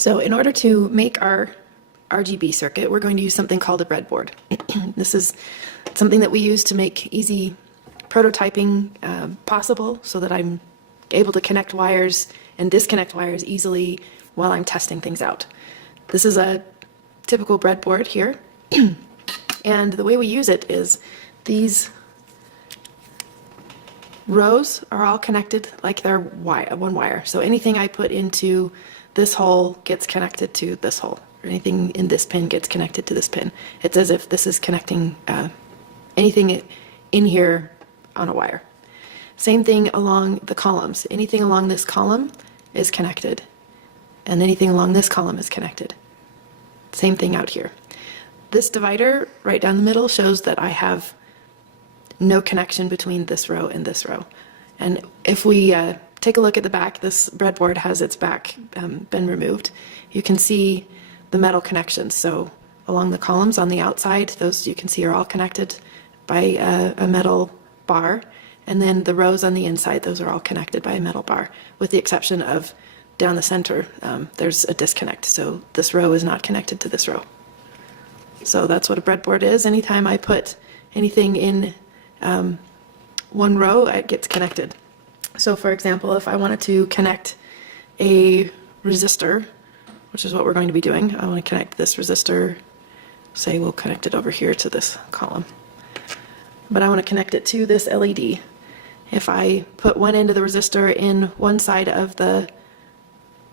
So in order to make our RGB circuit, we're going to use something called a breadboard. This is something that we use to make easy prototyping possible, so that I'm able to connect wires and disconnect wires easily while I'm testing things out. This is a typical breadboard here, and the way we use it is these rows are all connected like they're one wire. So anything I put into this hole gets connected to this hole, or anything in this pin gets connected to this pin. It's as if this is connecting anything in here on a wire. Same thing along the columns. Anything along this column is connected, and anything along this column is connected. Same thing out here. This divider right down the middle shows that I have no connection between this row and this row. And if we take a look at the back, this breadboard has its back been removed. You can see the metal connections. So along the columns on the outside, those you can see are all connected by a metal bar. And then the rows on the inside, those are all connected by a metal bar, with the exception of down the center, there's a disconnect. So this row is not connected to this row. So that's what a breadboard is. Anytime I put anything in one row, it gets connected. So for example, if I wanted to connect a resistor, which is what we're going to be doing, I want to connect this resistor, say we'll connect it over here to this column. But I want to connect it to this LED. If I put one end of the resistor in one side of the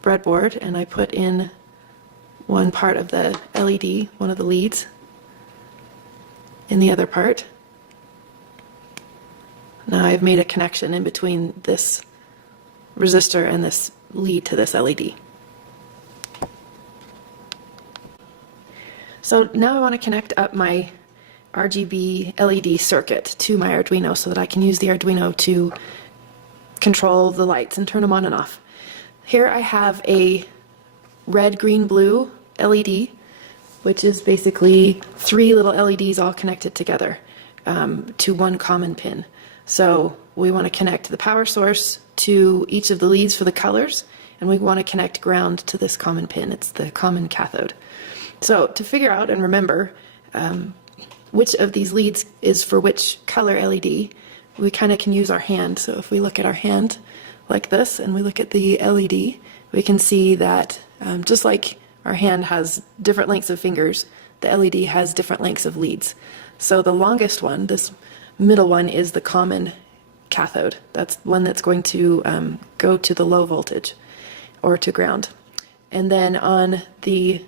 breadboard, and I put in one part of the LED, one of the leads, in the other part, now I've made a connection in between this resistor and this lead to this LED. So now I want to connect up my RGB LED circuit to my Arduino so that I can use the Arduino to control the lights and turn them on and off. Here I have a red, green, blue LED, which is basically 3 little LEDs all connected together to one common pin. So we want to connect the power source to each of the leads for the colors, and we want to connect ground to this common pin. It's the common cathode. So to figure out and remember which of these leads is for which color LED, we kind of can use our hand. So if we look at our hand like this and we look at the LED, we can see that just like our hand has different lengths of fingers, the LED has different lengths of leads. So the longest one, this middle one, is the common cathode. That's one that's going to go to the low voltage or to ground. And then on the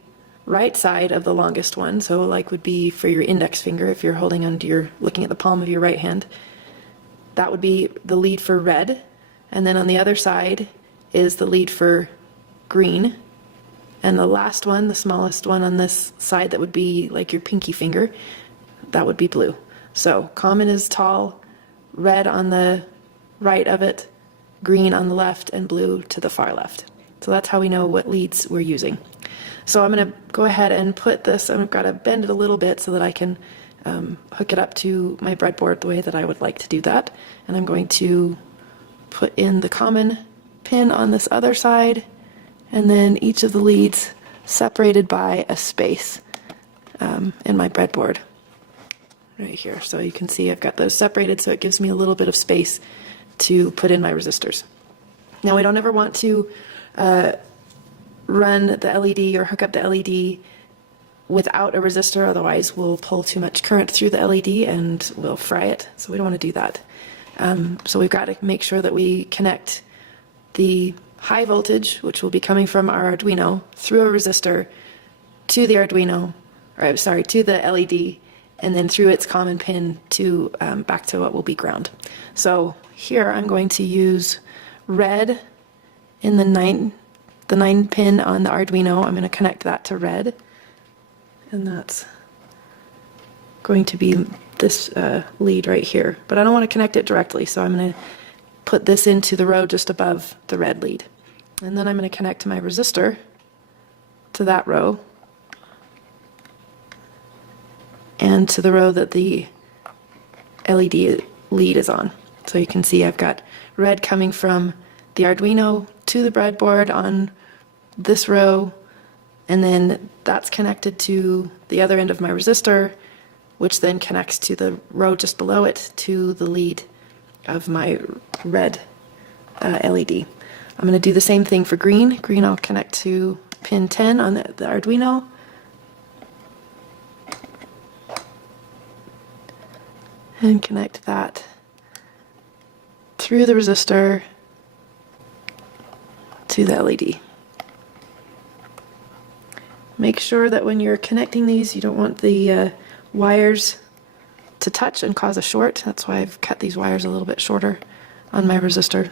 right side of the longest one, so like would be for your index finger if you're holding onto your, looking at the palm of your right hand, that would be the lead for red. And then on the other side is the lead for green. And the last one, the smallest one on this side, that would be like your pinky finger, that would be blue. So common is tall, red on the right of it, green on the left, and blue to the far left. So that's how we know what leads we're using. So I'm going to go ahead and put this, I've got to bend it a little bit so that I can hook it up to my breadboard the way that I would like to do that. And I'm going to put in the common pin on this other side, and then each of the leads separated by a space in my breadboard right here. So you can see I've got those separated, so it gives me a little bit of space to put in my resistors. Now we don't ever want to run the LED or hook up the LED without a resistor, otherwise we'll pull too much current through the LED and we'll fry it, so we don't want to do that. So we've got to make sure that we connect the high voltage, which will be coming from our Arduino, through a resistor to the Arduino, or sorry, to the LED, and then through its common pin to back to what will be ground. So here I'm going to use red in the 9 pin on the Arduino. I'm going to connect that to red, and that's going to be this lead right here. But I don't want to connect it directly, so I'm going to put this into the row just above the red lead. And then I'm going to connect my resistor to that row and to the row that the LED lead is on. So you can see I've got red coming from the Arduino to the breadboard on this row, and then that's connected to the other end of my resistor, which then connects to the row just below it to the lead of my red LED. I'm going to do the same thing for green. Green I'll connect to pin 10 on the Arduino. And connect that through the resistor to the LED. Make sure that when you're connecting these, you don't want the wires to touch and cause a short. That's why I've cut these wires a little bit shorter on my resistor.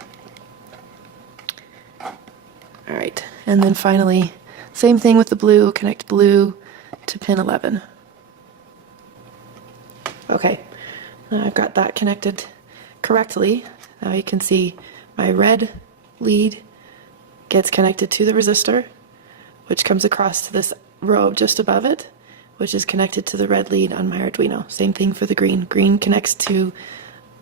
All right, and then finally, same thing with the blue, connect blue to pin 11. Okay, now I've got that connected correctly. Now you can see my red lead gets connected to the resistor, which comes across to this row just above it, which is connected to the red lead on my Arduino. Same thing for the green. Green connects to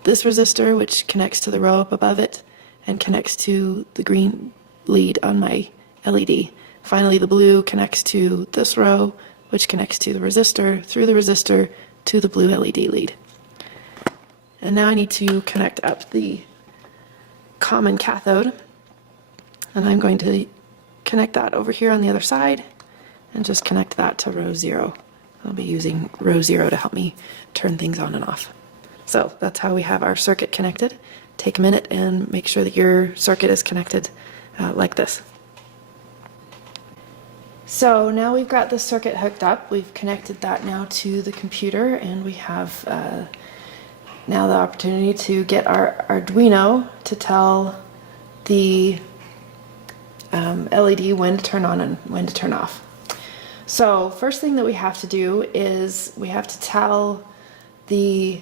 this resistor, which connects to the row up above it, and connects to the green lead on my LED. Finally, the blue connects to this row, which connects to the resistor, through the resistor to the blue LED lead. And now I need to connect up the common cathode, and I'm going to connect that over here on the other side and just connect that to row 0. I'll be using row 0 to help me turn things on and off. So that's how we have our circuit connected. Take a minute and make sure that your circuit is connected like this. So now we've got the circuit hooked up. We've connected that now to the computer, and we have now the opportunity to get our Arduino to tell the LED when to turn on and when to turn off. So first thing that we have to do is we have to tell the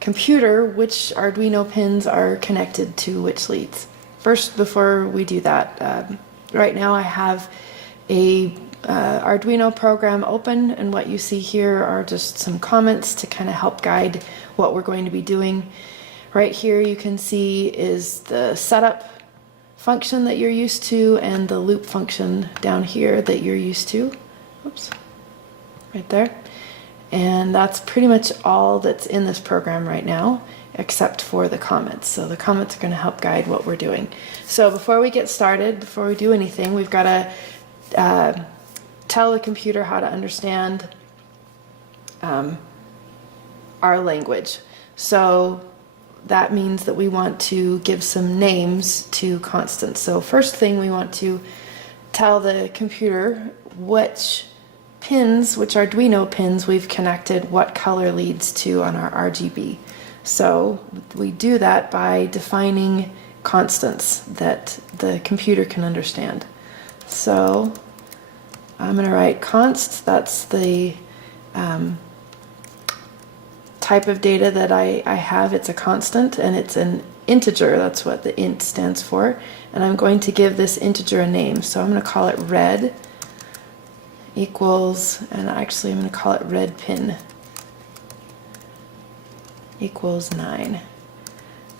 computer which Arduino pins are connected to which leads. First, before we do that, right now I have a Arduino program open, and what you see here are just some comments to kind of help guide what we're going to be doing. Right here you can see is the setup function that you're used to and the loop function down here that you're used to. Oops, right there. And that's pretty much all that's in this program right now, except for the comments. So the comments are going to help guide what we're doing. So before we get started, before we do anything, we've got to tell the computer how to understand our language. So that means that we want to give some names to constants. So first thing, we want to tell the computer which pins, which Arduino pins we've connected what color leads to on our RGB. So we do that by defining constants that the computer can understand. So I'm going to write const, that's the type of data that I have. It's a constant and it's an integer, that's what the int stands for. And I'm going to give this integer a name. So I'm going to call it red equals, and actually I'm going to call it red pin equals 9,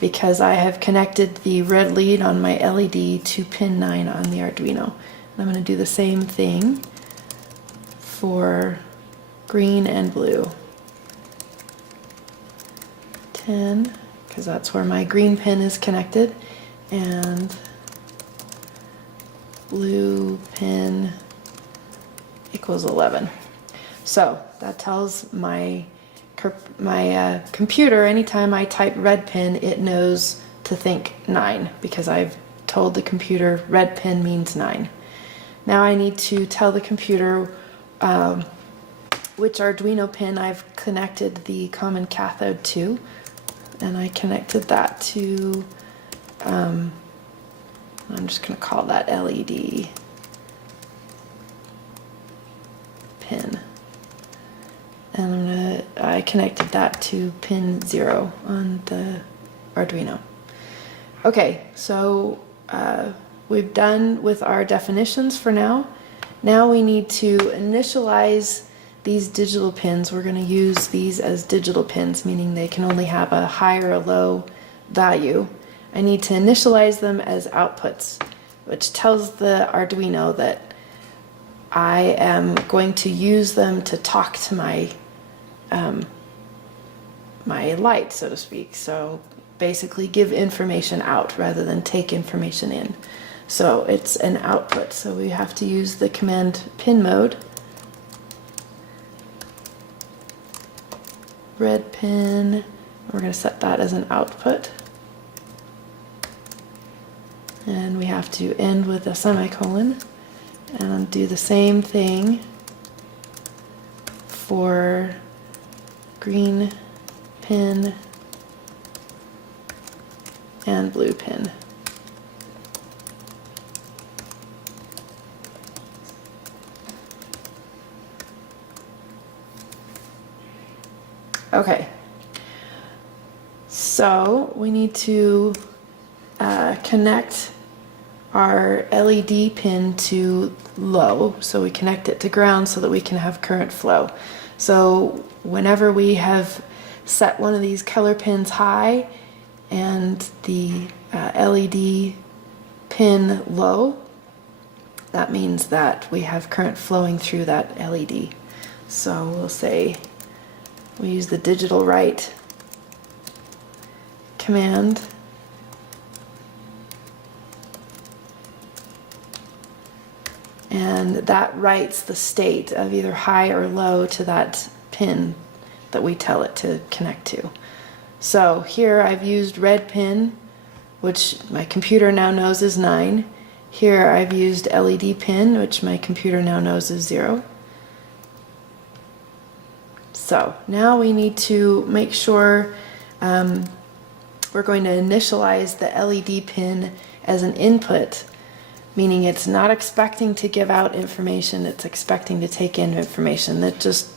because I have connected the red lead on my LED to pin 9 on the Arduino. And I'm going to do the same thing for green and blue. 10, because that's where my green pin is connected, and blue pin equals 11. So that tells my computer, anytime I type red pin, it knows to think 9, because I've told the computer red pin means 9. Now I need to tell the computer which Arduino pin I've connected the common cathode to, and I connected that to, I'm just going to call that LED pin. And I connected that to pin 0 on the Arduino. Okay, so we've done with our definitions for now. Now we need to initialize these digital pins. We're going to use these as digital pins, meaning they can only have a high or a low value. I need to initialize them as outputs, which tells the Arduino that I am going to use them to talk to my my light, so to speak. So basically give information out rather than take information in. So it's an output. So we have to use the command pin mode. Red pin, we're going to set that as an output. And we have to end with a semicolon. And I'll do the same thing for green pin and blue pin. Okay, so we need to connect our LED pin to low, so we connect it to ground so that we can have current flow. So whenever we have set one of these color pins high and the LED pin low, that means that we have current flowing through that LED. So we'll say we use the digital write command. And that writes the state of either high or low to that pin that we tell it to connect to. So here I've used red pin, which my computer now knows is 9. Here I've used LED pin, which my computer now knows is 0. So now we need to make sure we're going to initialize the LED pin as an input, meaning it's not expecting to give out information, it's expecting to take in information. That just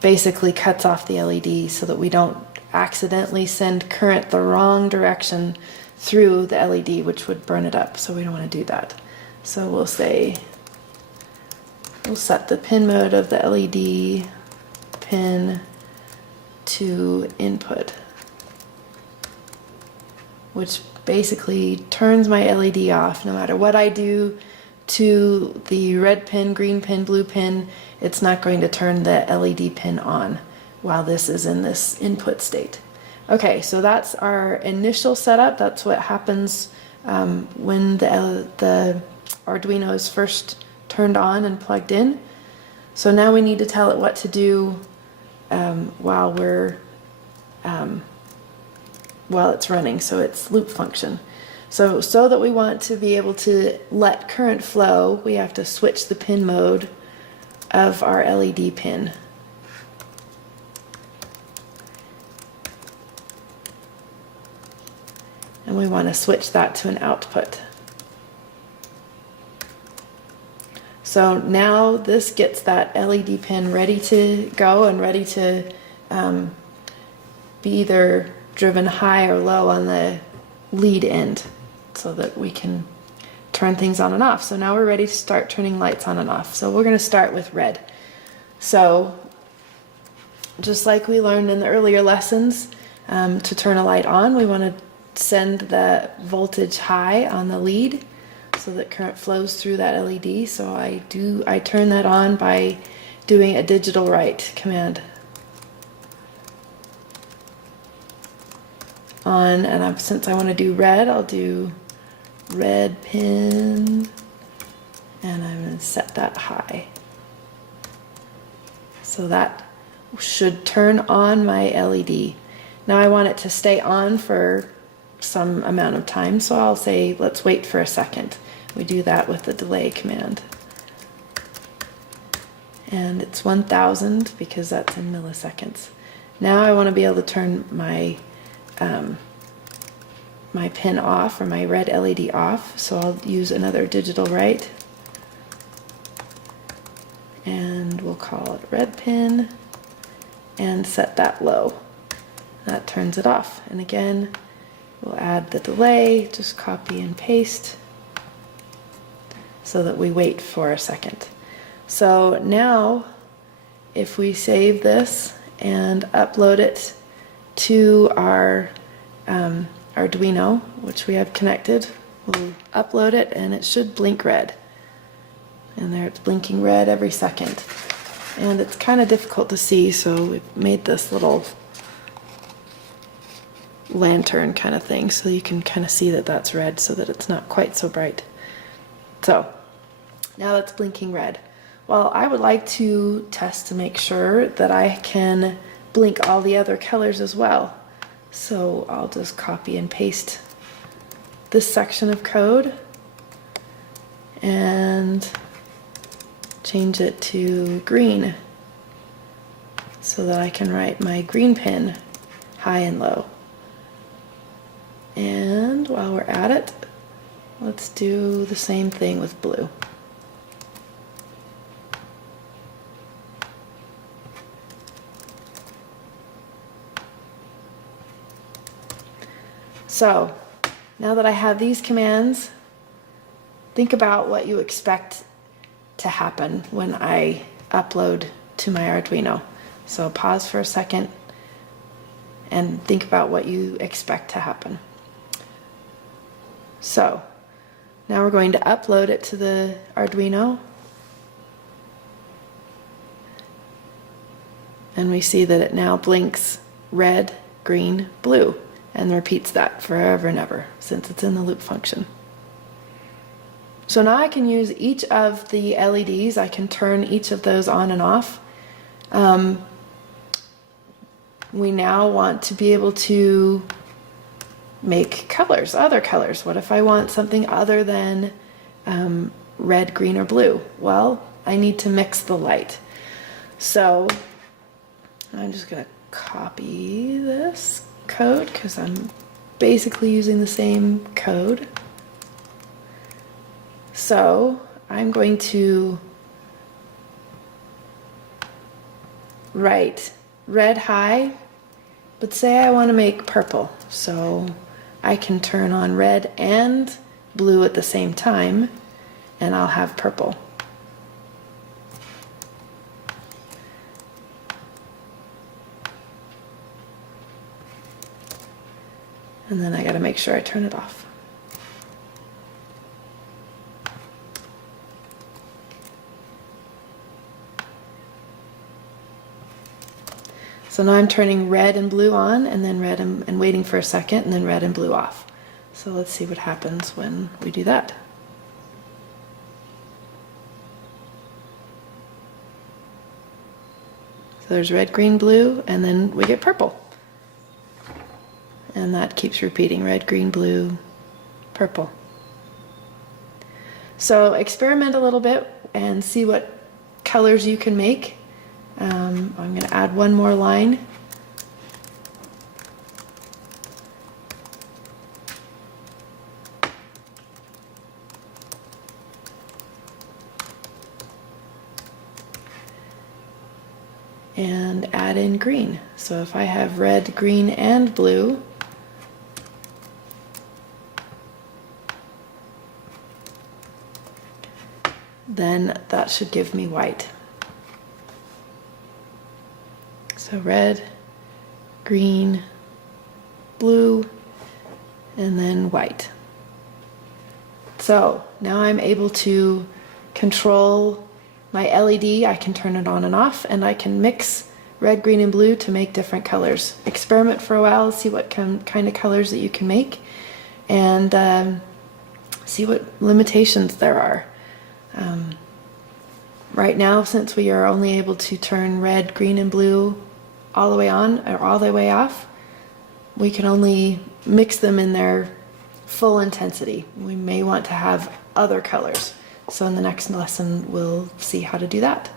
basically cuts off the LED so that we don't accidentally send current the wrong direction through the LED, which would burn it up. So we don't want to do that. So we'll say, we'll set the pin mode of the LED pin to input, which basically turns my LED off. No matter what I do to the red pin, green pin, blue pin, it's not going to turn the LED pin on while this is in this input state. Okay, so that's our initial setup. That's what happens when the Arduino is first turned on and plugged in. So now we need to tell it what to do while it's running, so it's loop function. So that we want to be able to let current flow, we have to switch the pin mode of our LED pin. And we want to switch that to an output. So now this gets that LED pin ready to go and ready to be either driven high or low on the lead end so that we can turn things on and off. So now we're ready to start turning lights on and off. So we're going to start with red. So just like we learned in the earlier lessons, to turn a light on, we want to send the voltage high on the lead so that current flows through that LED. So I turn that on by doing a digital write command. On, and since I want to do red, I'll do red pin, and I'm going to set that high. So that should turn on my LED. Now I want it to stay on for some amount of time, so I'll say let's wait for a second. We do that with the delay command. And it's 1000 because that's in milliseconds. Now I want to be able to turn my my pin off, or my red LED off, so I'll use another digital write, and we'll call it red pin and set that low. That turns it off. And again, we'll add the delay, just copy and paste so that we wait for a second. So now if we save this and upload it to our Arduino, which we have connected, we'll upload it and it should blink red. And there it's blinking red every second. And it's kind of difficult to see, so we've made this little lantern kind of thing so you can kind of see that that's red so that it's not quite so bright. So now it's blinking red. Well, I would like to test to make sure that I can blink all the other colors as well. So I'll just copy and paste this section of code and change it to green so that I can write my green pin high and low. And while we're at it, let's do the same thing with blue. So now that I have these commands, think about what you expect to happen when I upload to my Arduino. So pause for a second and think about what you expect to happen. So now we're going to upload it to the Arduino. And we see that it now blinks red, green, blue, and repeats that forever and ever since it's in the loop function. So now I can use each of the LEDs, I can turn each of those on and off. We now want to be able to make colors, other colors. What if I want something other than red, green, or blue? Well, I need to mix the light. So I'm just going to copy this code because I'm basically using the same code. So I'm going to write red high, but say I want to make purple. So I can turn on red and blue at the same time, and I'll have purple. And then I got to make sure I turn it off. So now I'm turning red and blue on, and then red and waiting for a second, and then red and blue off. So let's see what happens when we do that. So there's red, green, blue, and then we get purple. And that keeps repeating, red, green, blue, purple. So experiment a little bit and see what colors you can make. I'm going to add one more line. And add in green. So if I have red, green, and blue, then that should give me white. So red, green, blue, and then white. So now I'm able to control my LED. I can turn it on and off, and I can mix red, green, and blue to make different colors. Experiment for a while, see what kind of colors that you can make, and see what limitations there are. Right now, since we are only able to turn red, green, and blue all the way on or all the way off, we can only mix them in their full intensity. We may want to have other colors. So in the next lesson, we'll see how to do that.